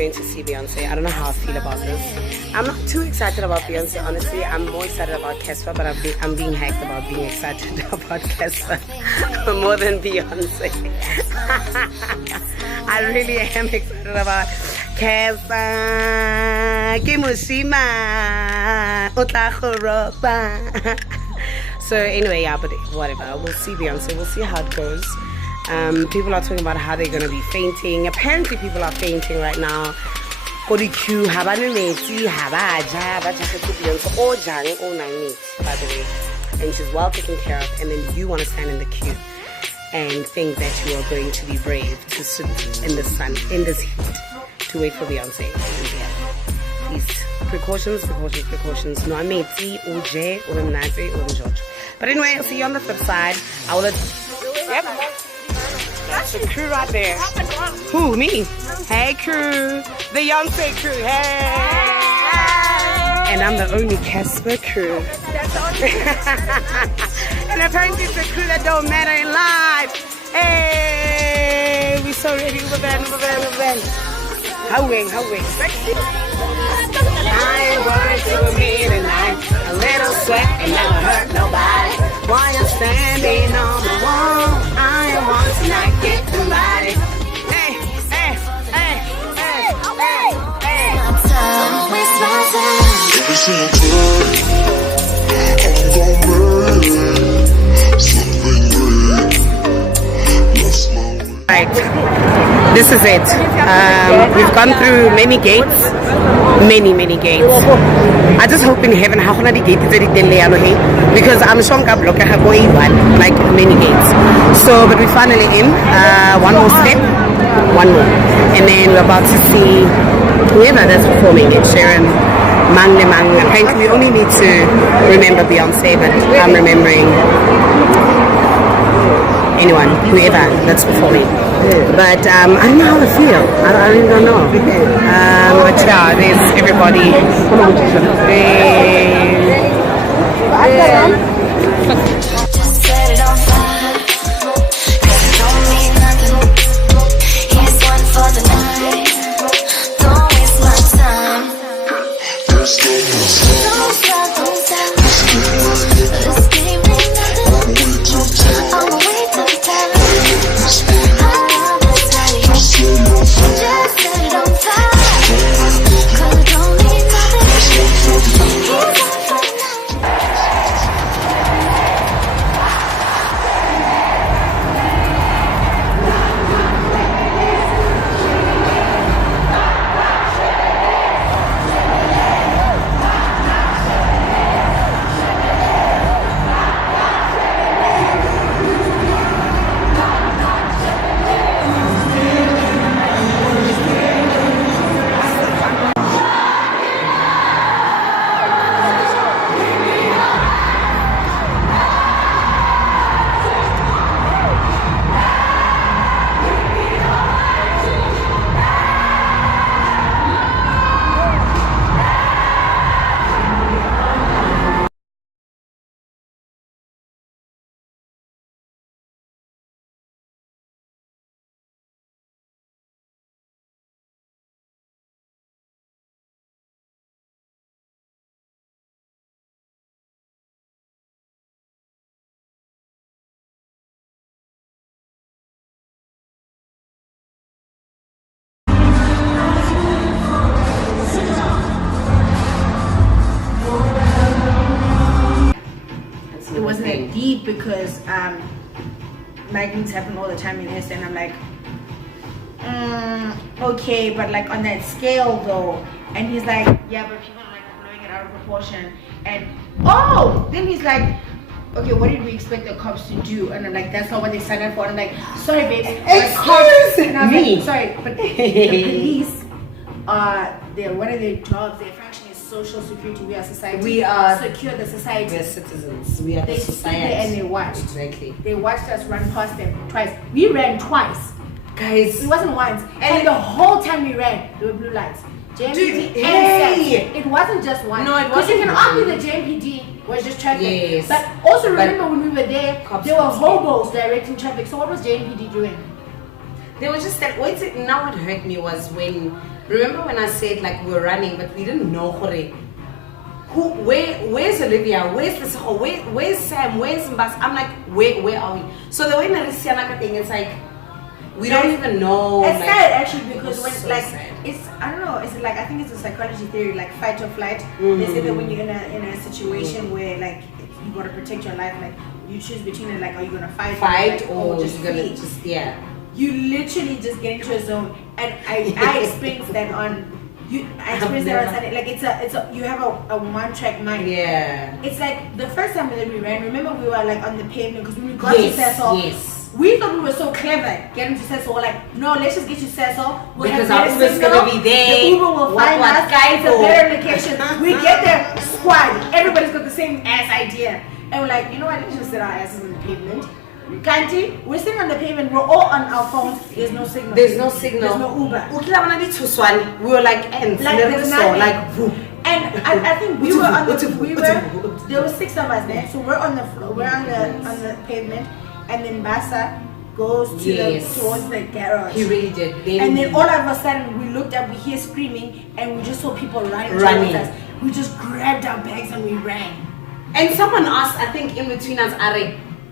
going to see Beyonce. I don't know how I feel about this. I'm not too excited about Beyonce, honestly. I'm more excited about Casper, but I'm being hacked about being excited about Casper more than Beyonce. I really am excited about Casper. Kimushima. Otakoropa. So anyway, yeah, but whatever. We'll see Beyonce. We'll see how it goes. People are talking about how they're going to be fainting. Apparently people are fainting right now. By the way. And she's well taken care of. And then you want to stand in the queue and think that you are going to be brave to sit in the sun, in this heat, to wait for Beyonce. Yeah. Please, precautions. No, I may see Uje or Nazi or George. But anyway, I'll see you on the flip side. I will. Yep. That's the crew right there. Who? Me? Hey, crew. The Beyonce crew. Hey. And I'm the only Casper crew. And apparently it's the crew that don't matter in life. Hey, we so ready. We're band. How we? Sexy. I ain't worried to me tonight. A little sweat and never hurt nobody. While you're standing on the wall, I ain't want to not get the body. Hey. Don't waste my time. Every single time, I'm gonna make something great. Right, this is it. We've gone through many gates. Many gates. I just hope in heaven how many gates because I'm sure I'm going like many gates. So but we're finally in. One more step, one more. And then we're about to see whoever that's performing it, Sharon. Apparently we only need to remember Beyonce, but I'm remembering anyone, whoever that's performing. But I don't know how I feel. I really don't know. But yeah, there's everybody. Just set it on fire, 'cause it don't mean nothing. Here's one for the night. Don't waste my time. Don't stop. This game ain't nothing. I'ma wait till time. It wasn't that deep because migraines happen all the time in this, and I'm like, okay, but like on that scale though. And he's like, yeah, but people are like blowing it out of proportion. And then he's like, okay, what did we expect the cops to do? And I'm like, that's not what they signed up for. And I'm like, sorry, babe. Excuse me. Like, sorry, but the police they're one of their jobs. Their function is social security. We are society. We are secure the society. We are citizens. We are the society. And they watched. Exactly. They watched us run past them twice. We ran twice. Guys. It wasn't once. And the whole time we ran, there were blue lights. JMPD and it wasn't just one. No, it wasn't. Because you can argue the JMPD was just traffic. Yes. But also remember when we were there, there were hobos directing traffic. So what was JMPD doing? They were just that. Now what hurt me was when remember when I said like we were running, but we didn't know where's Olivia, where's Lesego, where's Sam, where's Mbas? I'm like, where are we? So the way Narisiana thing, it's like we don't even know. It's like, sad actually because when so like sad. it's I don't know, it's like I think it's a psychology theory like fight or flight. They say that when you're in a situation where like you gotta protect your life, like you choose between it, like are you gonna fight or just you're gonna flee? just You literally just get into a zone, and I experienced that on. I experienced that on Sunday. Like it's a you have a one-track mind. Yeah. It's like the first time that we ran. Remember we were like on the pavement because when we got to Sasol. Yes. We thought we were so clever getting to Sasol. We're like, no, let's just get to Sasol. We'll because our Uber's gonna be there. The Uber will find us. It's a better location. We get there, squad. Everybody's got the same ass idea, and we're like, you know what? Let's just sit our asses on the pavement. Kanti, we're sitting on the pavement, we're all on our phones, there's no signal. There's no signal. There's no Uber. We were like ants. Like there's nothing. Like boom. And I think we were on the there were 6 of us there, so we're on the floor, we're on the pavement, and then Basa goes to towards the garage. He really did. And then all of a sudden we looked up, we hear screaming, and we just saw people running towards us. We just grabbed our bags and we ran. And someone asked, I think in between us, Are,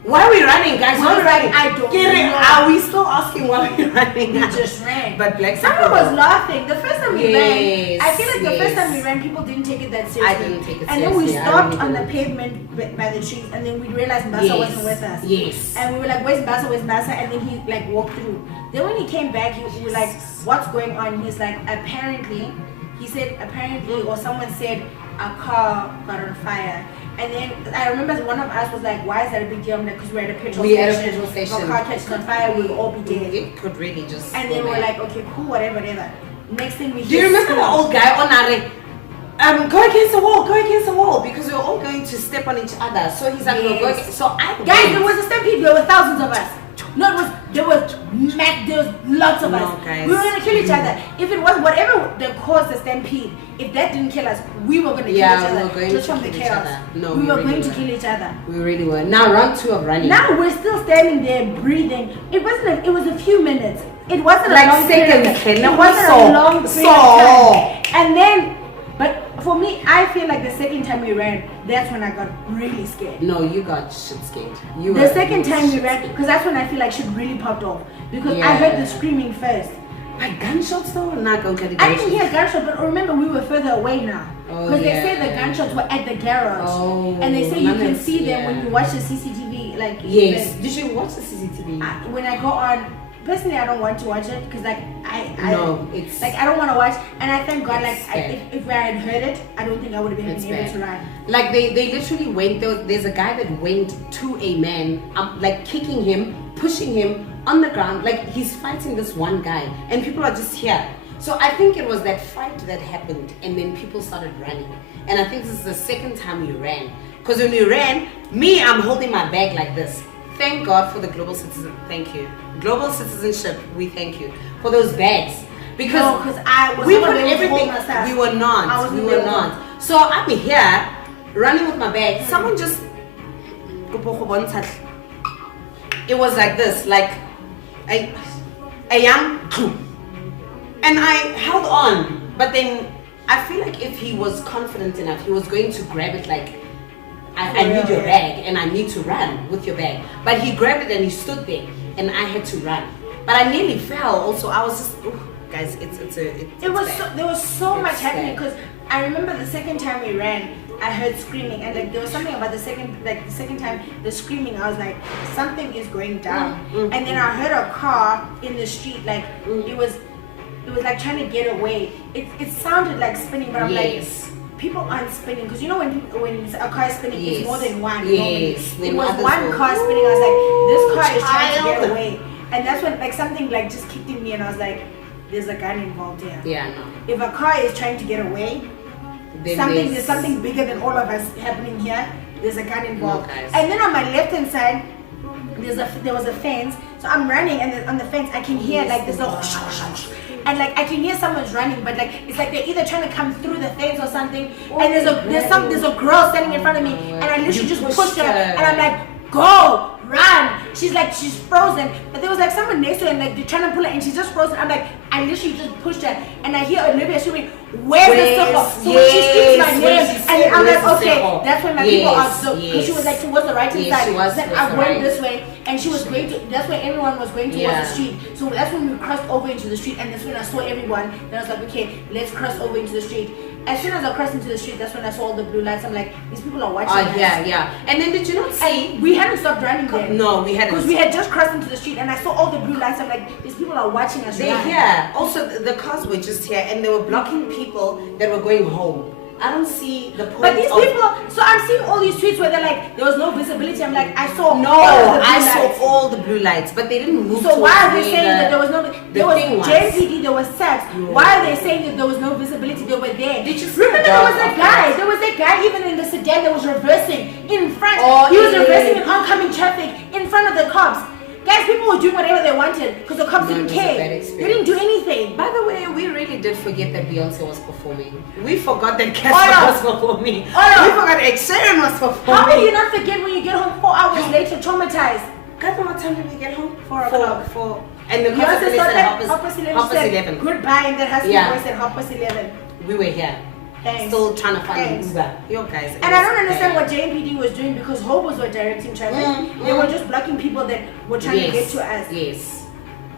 why are we running, guys? Why are we running? I don't know. Are we still asking why we're running? We just ran. But black someone was laughing. The first time we ran, I feel like the first time we ran, people didn't take it that seriously. I didn't take it seriously. And then we stopped on the pavement by the trees, and then we realized Mbasa wasn't with us. Yes. And we were like, where's Mbasa? Where's Mbasa? And then he like walked through. Then when he came back, we were like, what's going on? He's like, apparently, or someone said a car got on fire. And then I remember one of us was like, why is that a big deal? I'm like, because we're at a petrol station. If a car catches on fire, we'll all be dead. It could really just. And then we're like, okay, cool, whatever. Next thing we hear. Do you remember the old guy on Are? Go against the wall, because we were all going to step on each other. So he's like, we'll go against. So guys, there was a stampede. There were thousands of us. No, there was lots of us. Guys. We were gonna kill each other. If it was whatever that caused the stampede, if that didn't kill us, we were gonna kill each other just from the chaos. No, we were going to kill each other. We really were. Now round 2 of running. Now we're still standing there breathing. It wasn't. It was a few minutes. It wasn't like a long seconds. It wasn't a long period of time. And then. But for me, I feel like the second time we ran, that's when I got really scared. No, you got shit scared. The second time we ran, because that's when I feel like shit really popped off. Because I heard the screaming first. Like gunshots though? Not going to get I didn't hear gunshots, but remember we were further away now. Because they say the gunshots were at the garage. And they say you can see them when you watch the CCTV. Like yes. Did you watch the CCTV? When I go on. Personally, I don't want to watch it because like it's like I don't want to watch, and I thank God like if I had heard it, I don't think I would have been able to run. Like they literally went. There's a guy that went to a man, like kicking him, pushing him on the ground, like he's fighting this one guy, and people are just here. So I think it was that fight that happened, and then people started running, and I think this is the second time we ran. Because when we ran, I'm holding my bag like this. Thank God for the global citizen. Thank you. Global citizenship, we thank you for those bags. Because we put everything. We were not. So I'm here running with my bag. Someone just. It was like this, like a young. And I held on. But then I feel like if he was confident enough, he was going to grab it like. I need your bag and I need to run with your bag. But he grabbed it and he stood there and I had to run. But I nearly fell also. I was just, guys, there was so much happening because I remember the second time we ran, I heard screaming and like there was something about the second time the screaming, I was like, something is going down. And then I heard a car in the street, like it was like trying to get away. It sounded like spinning, but I'm like, people aren't spinning because you know when a car is spinning, it's more than one. Yes, it was one car spinning. I was like, this car is trying to get away, and that's when like something like just kicked in me, and I was like, there's a gun involved here. Yeah, no. If a car is trying to get away, there's something bigger than all of us happening here. There's a gun involved. And then on my left hand side, there was a fence. So I'm running, and on the fence I can hear like there's a and like I can hear someone's running, but like it's like they're either trying to come through the fence or something. And there's a girl standing in front of me, and I literally just pushed her, and I'm like, go, run. She's like, she's frozen. But there was like someone next to her and like they're trying to pull her and she's just frozen. I'm like, I literally just pushed her and I hear Olivia screaming, where's the circle? So when she screams my name, and I'm like, okay, that's when my people are so, because she was like towards the right hand side. Then I went this way and she was going to, that's where everyone was going towards the street. So that's when we crossed over into the street and that's when I saw everyone. Then I was like, okay, let's cross over into the street. As soon as I crossed into the street, that's when I saw all the blue lights. I'm like, these people are watching us. Yeah. And then did you not see? And we hadn't stopped running there. No, we hadn't. Because we had just crossed into the street and I saw all the blue lights. I'm like, these people are watching us. They're here. Also, the cars were just here and they were blocking people that were going home. I don't see the point. But these people, so I'm seeing all these tweets where they're like, there was no visibility. I'm like, I saw all the blue lights, but they didn't move. So why are they saying that there was no? There was JPD, there was sex. Why are they saying that there was no visibility? They were there. Did you remember there was a guy? There was a guy even in the sedan that was reversing in front. He was reversing in oncoming traffic in front of the cops. Guys, people were doing whatever they wanted because the cops didn't care. They didn't do anything. By the way, we really did forget that Beyonce was performing. We forgot that Casper was performing. We forgot Ed Sheeran was performing. How will you not forget when you get home 4 hours later, traumatized? Guys, what time did we get home? 4 o'clock. And the concert said 11. Goodbye, and that has to be said 11. We were here. Thanks. Still trying to find Uber. Yo guys. And I don't understand what JMPD was doing because hobos were directing traffic. They were just blocking people that were trying to get to us. Yes.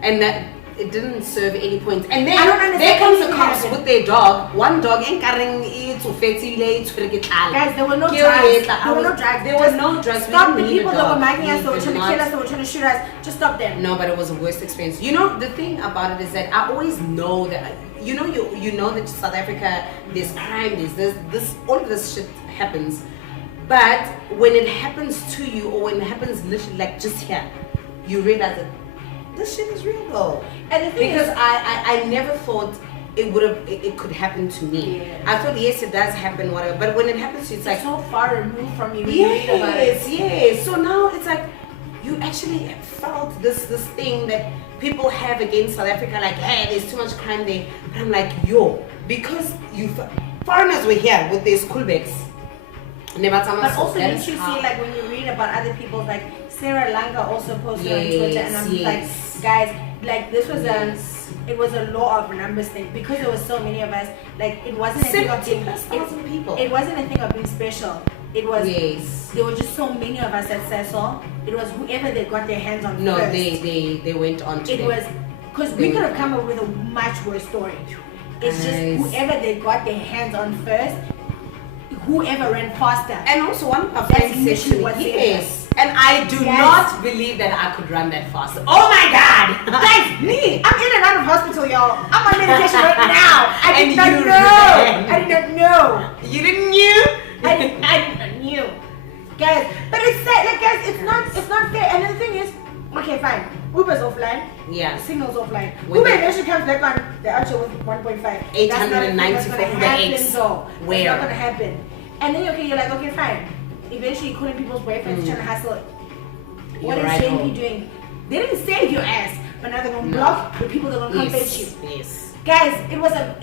And that it didn't serve any point. And then I don't understand there comes the cops with their dog. One dog ain't carrying it to Guys, there were no drugs. There was no drugs. Stop the people that were making us, that were trying to kill us, that were trying to shoot us. Just stop them. No, but it was the worst experience. You know, the thing about it is that I always know that you know that South Africa, there's crime, there's this all of this shit happens. But when it happens to you or when it happens literally like just here, you realize that this shit is real though. And the thing is, I never thought it could happen to me. Yeah. I thought yes it does happen, whatever, but when it happens to you, it's like so far removed from you. Yes. So now it's like you actually felt this thing that people have against South Africa, like, hey, there's too much crime there. But I'm like, yo, because foreigners were here with their school bags. But also didn't you see, like, when you read about other people, like, Sarah Langa also posted on Twitter, and I'm like, guys, like, this was it was a law of numbers thing, because there were so many of us, like, it wasn't a thing of being, people. It wasn't a thing of being special. It was, there were just so many of us at Sasol. It was whoever they got their hands on first. They went on to it was, because we could have come up with a much worse story. It's just whoever they got their hands on first, whoever ran faster. And also one of my friends said to me, yes, and I do not believe that I could run that fast. Oh my God! Guys, me! I'm in and out of hospital, y'all. I'm on medication right now. I did not know. I did not know. You didn't knew? I did not knew. Guys, but it's sad, like guys, it's not fair. And the thing is, okay, fine. Uber's offline. Yeah. Signal's offline. Uber eventually comes back on the actual with 1.5. 894 Uber X. Where? It's not gonna happen. And then you're like, okay, fine. Eventually calling people's boyfriends trying to hustle. What is JP doing? They didn't save your ass, but now they're gonna block the people that are gonna come fetch you. Yes. Guys, it was an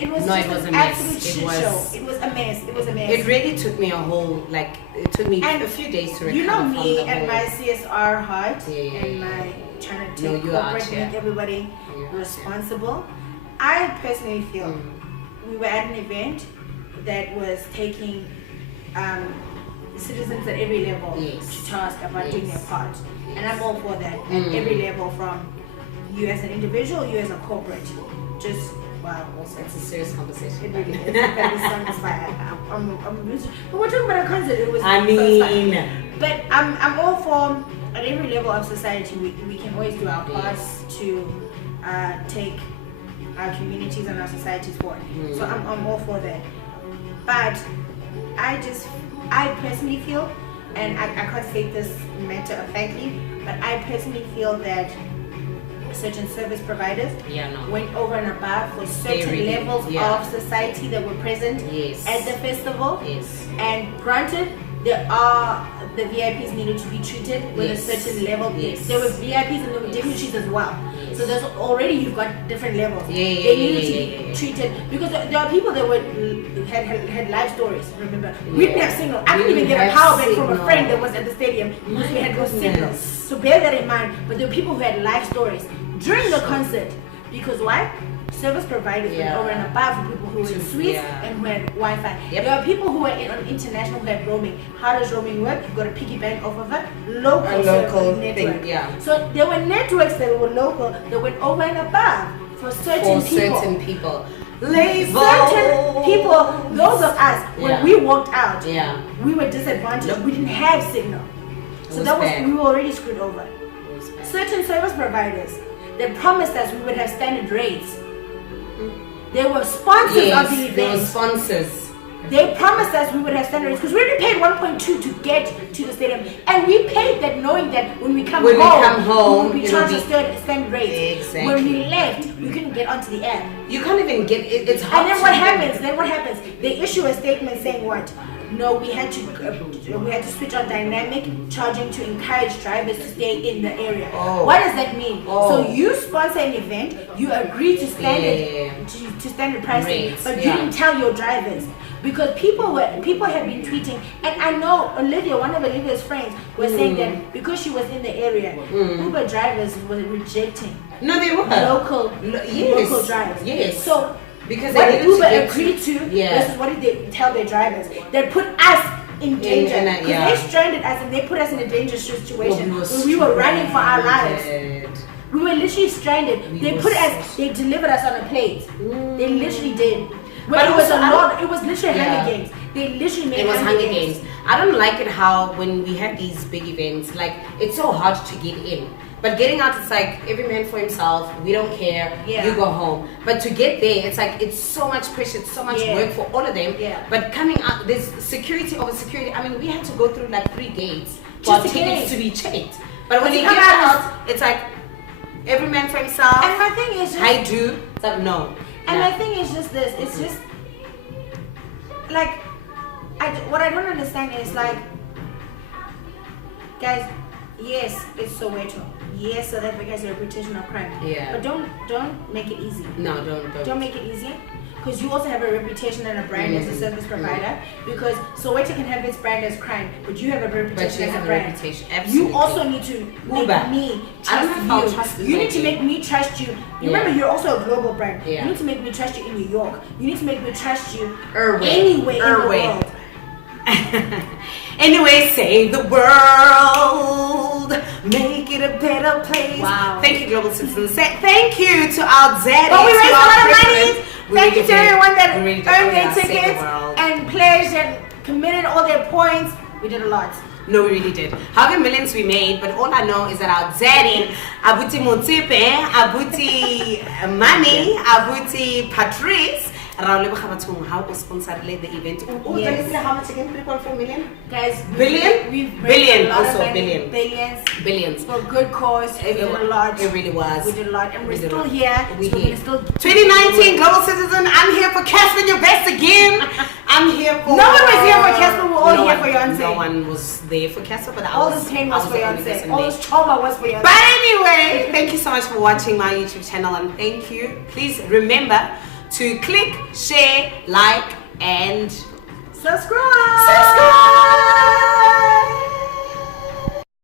absolute shit show. It was a mess. It really took me it took me a few days to recover. You know me and my CSR heart and my trying to take corporate, make everybody responsible. I personally feel we were at an event that was taking citizens at every level to task about doing their part, and I'm all for that at every level, from you as an individual, you as a corporate. Just wow, also it's a serious conversation. It really is. But we're talking about a concert. It was. But I'm all for, at every level of society, we can always do our parts to take our communities and our societies forward. So I'm all for that. But I personally feel, and I can't say this matter of factly, but I personally feel that certain service providers went over and above for certain levels of society that were present at the festival. And granted, the VIPs needed to be treated with a certain level. Yes. There were VIPs and there were dignitaries as well. Yes. So there's already you've got different levels. Yeah, They needed to be treated because there are people that were had life stories. Remember, we didn't have signal. I didn't even get a power bank from a friend that was at the stadium because we had no signal. So bear that in mind. But there were people who had life stories during the concert. Because why? Service providers went over and above for people who were in suites and who had Wi-Fi. Yep. There are people who were on international who had roaming. How does roaming work? You've got a piggy bank off of a local network. Thing, So there were networks that were local that went over and above for certain people. Certain people, those of us, when we walked out, we were disadvantaged. We didn't have signal. So we were already screwed over. Certain service providers, they promised us we would have standard rates. They were sponsors of the event. They were sponsors. They promised us we would have standard rates because we already paid 1.2 to get to the stadium, and we paid that knowing that when we come home, we would be charged standard rates. Exactly. When we left, we couldn't get onto the app. You can't even get it. It's hard. And then what happens? They issue a statement saying what? No, we had to switch on dynamic charging to encourage drivers to stay in the area. What does that mean? So you sponsor an event, you agree to standard pricing, but you didn't tell your drivers. Because people have been tweeting, and I know Olivia, one of Olivia's friends, was saying that because she was in the area, Uber drivers were rejecting. No, they were local drives. Yes. So because what did Uber agree to? This is what did they tell their drivers? They put us in danger because they stranded us and they put us in a dangerous situation when we were running for our lives. We were literally stranded. They delivered us on a plate. They literally did. But it was literally Hunger Games. They literally made Hunger Games. I don't like it how when we have these big events, like it's so hard to get in. But getting out, it's like every man for himself. We don't care. You go home. But to get there, it's like it's so much pressure, it's so much work for all of them. But coming out, there's security over security. I mean, we had to go through like 3 gates for tickets to be checked. But when you come out, it's like every man for himself. And my thing is just, I do. It's like no. And my thing is just this. It's just like what I don't understand is like, guys. Yes, it's Soweto. Yes, South Africa has a reputation of crime. But don't make it easy. No, don't make it easy. Because you also have a reputation and a brand as a service provider. Because Soweto can have its brand as crime, but you have a reputation as a brand. Absolutely. You also need to make me trust you. You need to make me trust you. Remember, you're also a global brand. You need to make me trust you in New York. You need to make me trust you anywhere in the world. Anyway, save the world, make it a better place. Wow. Thank you, Global Citizens. Thank you to our daddies. But we raised a lot of money. Thank you to everyone that really earned their tickets and pledged and committed all their points. We did a lot. No, we really did. However millions we made, but all I know is that our daddy, Abuti Motipe, Abuti Mani, Abuti Patrice, how was sponsored the event. How much again? 3.4 million? Guys, billion also money, billions for good cause. We did a lot. It really was. We did a lot, and we're still here. We're still 2019 Global Citizen. I'm here for Casper Your Best again. I'm here for. No one was here for Casper. We're all here for Yonsei. No one was there for Casper, but all this pain was for Yonsei. All this trauma was for Yonsei. But anyway, thank you so much for watching my YouTube channel, and thank you. Please remember to click, share, like, and subscribe.